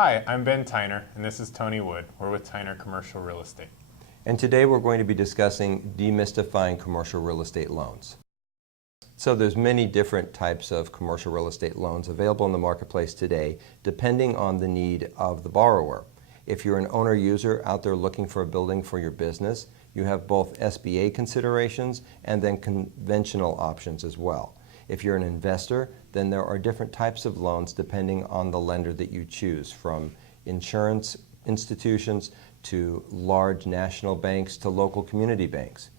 Hi, I'm Ben Tyner, and this is Tony Wood. We're with Tyner Commercial Real Estate. And today we're going to be discussing demystifying commercial real estate loans. So there's many different types of commercial real estate loans available in the marketplace today, depending on the need of the borrower. If you're an owner-user out there looking for a building for your business, you have both SBA considerations and then conventional options as well. If you're an investor, then there are different types of loans depending on the lender that you choose, from insurance institutions to large national banks to local community banks.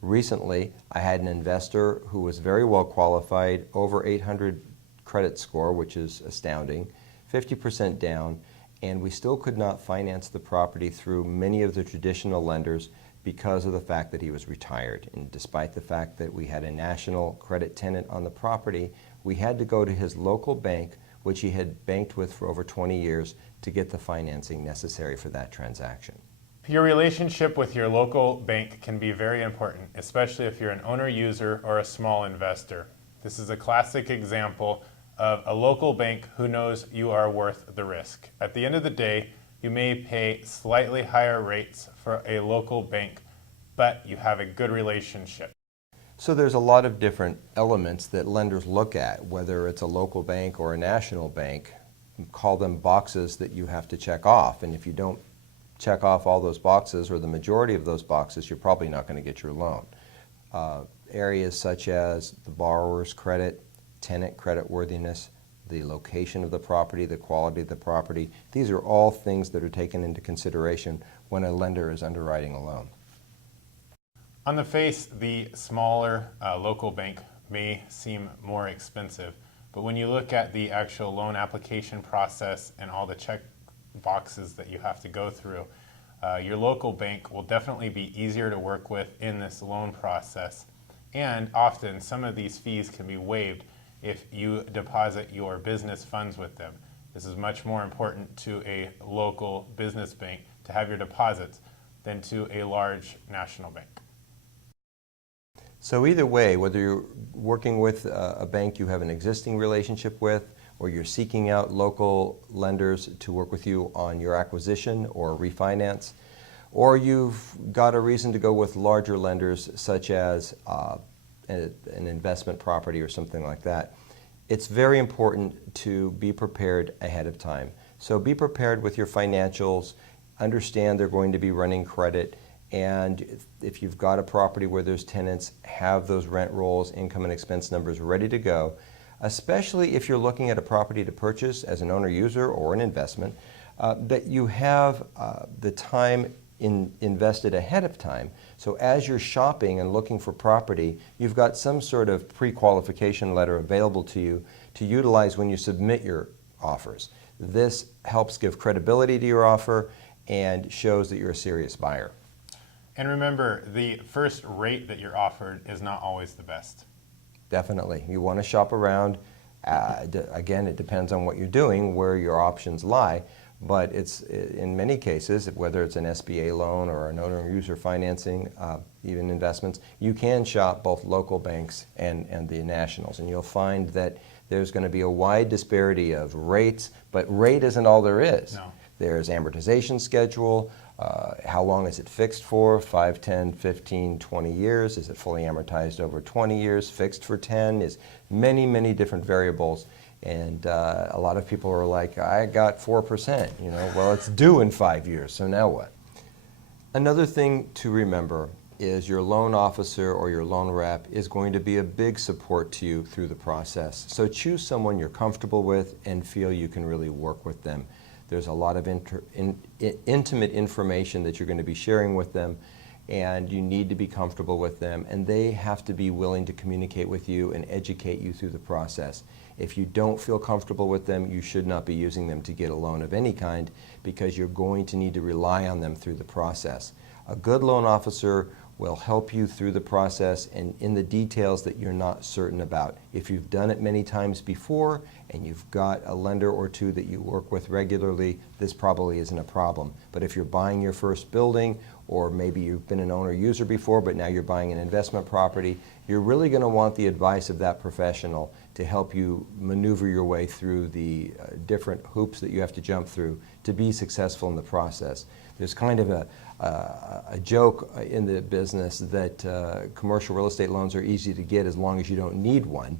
Recently, I had an investor who was very well qualified, over 800 credit score, which is astounding, 50% down, and we still could not finance the property through many of the traditional lenders because of the fact that he was retired. And despite the fact that we had a national credit tenant on the property, we had to go to his local bank, which he had banked with for over 20 years, to get the financing necessary for that transaction. Your relationship with your local bank can be very important, especially if you're an owner-user or a small investor. This is a classic example of a local bank who knows you are worth the risk. At the end of the day, you may pay slightly higher rates for a local bank, but you have a good relationship. So there's a lot of different elements that lenders look at, whether it's a local bank or a national bank. Call them boxes that you have to check off, and if you don't check off all those boxes or the majority of those boxes, you're probably not going to get your loan. Areas such as the borrower's credit, tenant creditworthiness, the location of the property, the quality of the property, these are all things that are taken into consideration when a lender is underwriting a loan. On the face, the smaller local bank may seem more expensive, but when you look at the actual loan application process and all the check boxes that you have to go through, your local bank will definitely be easier to work with in this loan process. And often some of these fees can be waived if you deposit your business funds with them. This is much more important to a local business bank to have your deposits than to a large national bank. So either way, whether you're working with a bank you have an existing relationship with, or you're seeking out local lenders to work with you on your acquisition or refinance, or you've got a reason to go with larger lenders such as an investment property or something like that, it's very important to be prepared ahead of time. So be prepared with your financials, understand they're going to be running credit, and if you've got a property where there's tenants, have those rent rolls, income and expense numbers ready to go, especially if you're looking at a property to purchase as an owner-user or an investment, that you have the time invested ahead of time. So as you're shopping and looking for property, you've got some sort of pre-qualification letter available to you to utilize when you submit your offers. This helps give credibility to your offer and shows that you're a serious buyer. And remember, the first rate that you're offered is not always the best. Definitely. You want to shop around. Again, it depends on what you're doing, where your options lie. But it's, in many cases, whether it's an SBA loan or an owner-user financing, even investments, you can shop both local banks and the nationals. And you'll find that there's going to be a wide disparity of rates, but rate isn't all there is. No. There's amortization schedule. How long is it fixed for? 5, 10, 15, 20 years? Is it fully amortized over 20 years? Fixed for 10? Is many, many different variables. And a lot of people are like, I got 4%, well, it's due in 5 years, so now what? Another thing to remember is your loan officer or your loan rep is going to be a big support to you through the process. So choose someone you're comfortable with and feel you can really work with them. There's a lot of intimate information that you're going to be sharing with them, and you need to be comfortable with them, and they have to be willing to communicate with you and educate you through the process. If you don't feel comfortable with them, you should not be using them to get a loan of any kind, because you're going to need to rely on them through the process. A good loan officer will help you through the process and in the details that you're not certain about. If you've done it many times before and you've got a lender or two that you work with regularly, this probably isn't a problem. But if you're buying your first building or maybe you've been an owner user before, but now you're buying an investment property, you're really going to want the advice of that professional to help you maneuver your way through the different hoops that you have to jump through to be successful in the process. There's kind of a joke in the business that commercial real estate loans are easy to get as long as you don't need one.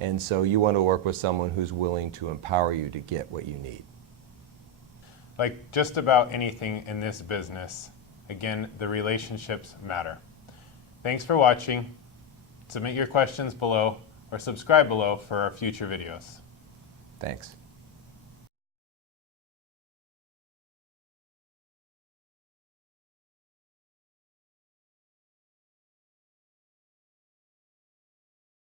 And so you want to work with someone who's willing to empower you to get what you need. Like just about anything in this business, again, the relationships matter. Thanks for watching. Submit your questions below or subscribe below for our future videos. Thanks.